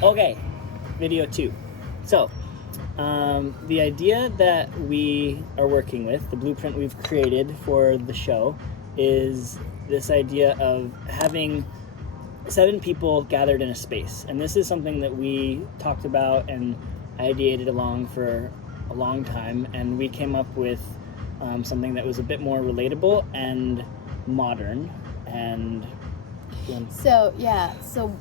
Okay, video 2. So, the idea that we are working with, the blueprint we've created for the show, is this idea of having 7 people gathered in a space. And this is something that we talked about and ideated along for a long time, and we came up with something that was a bit more relatable and modern. And So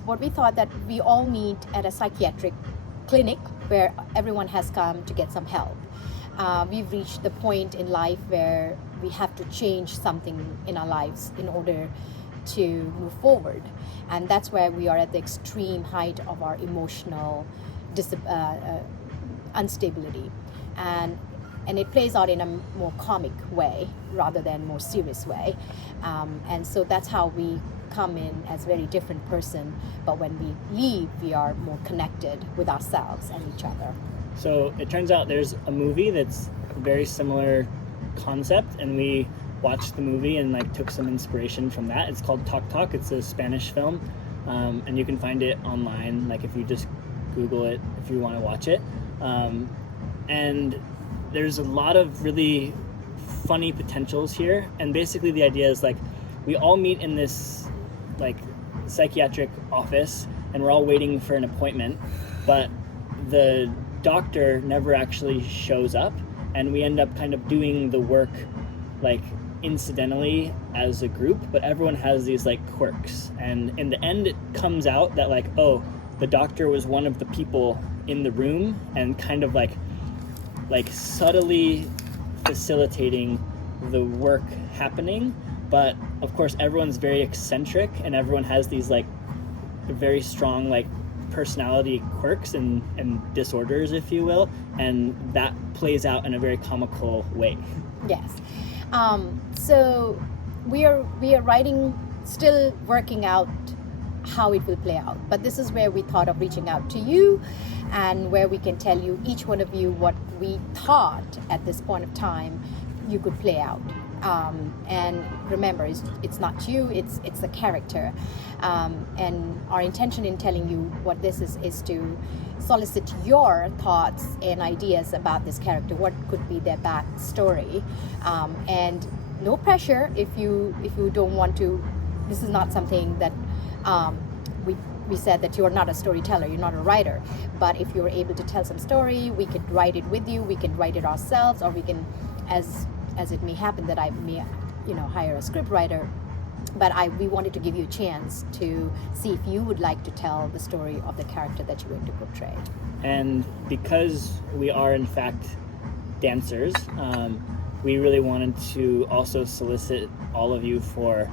what we thought that we all meet at a psychiatric clinic where everyone has come to get some help. We've reached the point in life where we have to change something in our lives in order to move forward, and that's where we are at the extreme height of our emotional instability, and it plays out in a more comic way rather than more serious way, and so that's how we come in as very different person, but when we leave we are more connected with ourselves and each other. So it turns out there's a movie that's a very similar concept, and we watched the movie and took some inspiration from that. It's called Talk Talk. It's a Spanish film, and you can find it online, if you just Google it if you want to watch it. And there's a lot of really funny potentials here, and basically the idea is we all meet in this psychiatric office, and we're all waiting for an appointment, but the doctor never actually shows up, and we end up kind of doing the work incidentally as a group, but everyone has these quirks, and in the end it comes out that the doctor was one of the people in the room and kind of subtly facilitating the work happening. But of course everyone's very eccentric, and everyone has these very strong personality quirks and disorders, if you will, and that plays out in a very comical way. Yes. So we are writing, still working out how it will play out, but this is where we thought of reaching out to you, and where we can tell you, each one of you, what we thought at this point of time you could play out. And remember, it's not you, it's the character, and our intention in telling you what this is to solicit your thoughts and ideas about this character. What could be their backstory, and no pressure if you don't want to. This is not something that we said that you're not a storyteller, you're not a writer, but if you're able to tell some story, we could write it with you, we can write it ourselves, or we can, as it may happen that I may hire a script writer, but we wanted to give you a chance to see if you would like to tell the story of the character that you're going to portray. And because we are in fact dancers, we really wanted to also solicit all of you for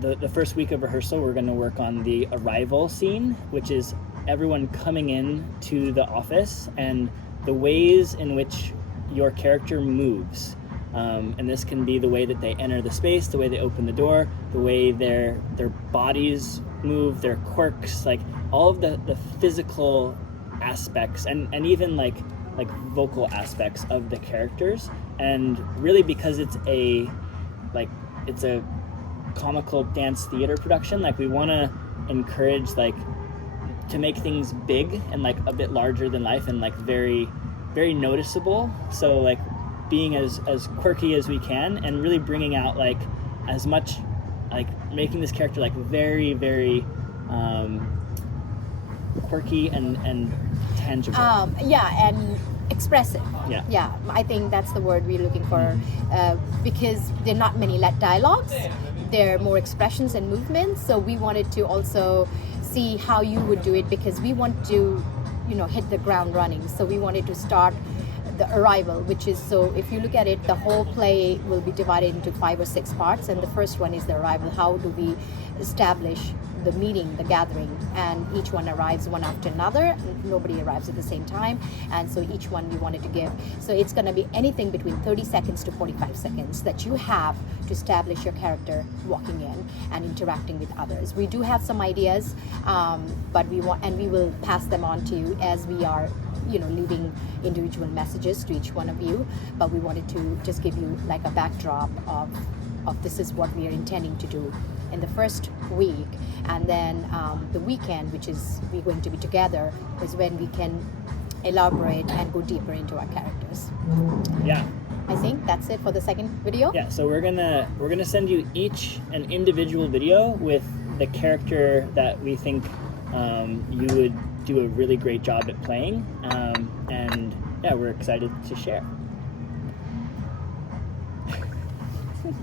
the first week of rehearsal. We're going to work on the arrival scene, which is everyone coming in to the office and the ways in which your character moves, and this can be the way that they enter the space, the way they open the door, the way their bodies move, their quirks, all of the physical aspects, and even vocal aspects of the characters. And really, because it's a comical dance theater production, we want to encourage to make things big and a bit larger than life, and very very noticeable. So being as quirky as we can, and really bringing out as much, making this character very very quirky and tangible. And expressive. Yeah, I think that's the word we're looking for, because there are not many dialogues, there are more expressions and movements, so we wanted to also see how you would do it, because we want to hit the ground running. So we wanted to start the arrival, which is, so if you look at it, the whole play will be divided into 5 or 6 parts, and the first one is the arrival. How do we establish the meeting, the gathering, and each one arrives one after another. Nobody arrives at the same time, and so each one we wanted to give. So it's going to be anything between 30 seconds to 45 seconds that you have to establish your character walking in and interacting with others. We do have some ideas, but we will pass them on to you as we are leaving individual messages to each one of you, but we wanted to just give you a backdrop of this is what we are intending to do in the first week, and then the weekend, which is we're going to be together, is when we can elaborate and go deeper into our characters. Yeah. I think that's it for the second video. Yeah, so we're gonna send you each an individual video with the character that we think you would do a really great job at playing, and yeah, we're excited to share.